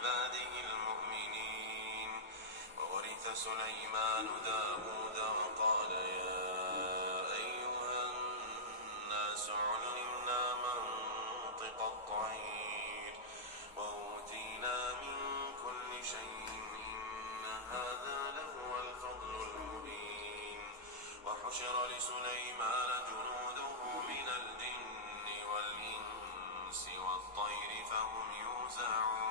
عباده المؤمنين. وورث سليمان داود وقال يا أيها الناس علمنا منطق الطير وأوتينا من كل شيء إن هذا لهو الفضل المبين. وحشر لسليمان جنوده من الجن والإنس والطير فهم يوزعون.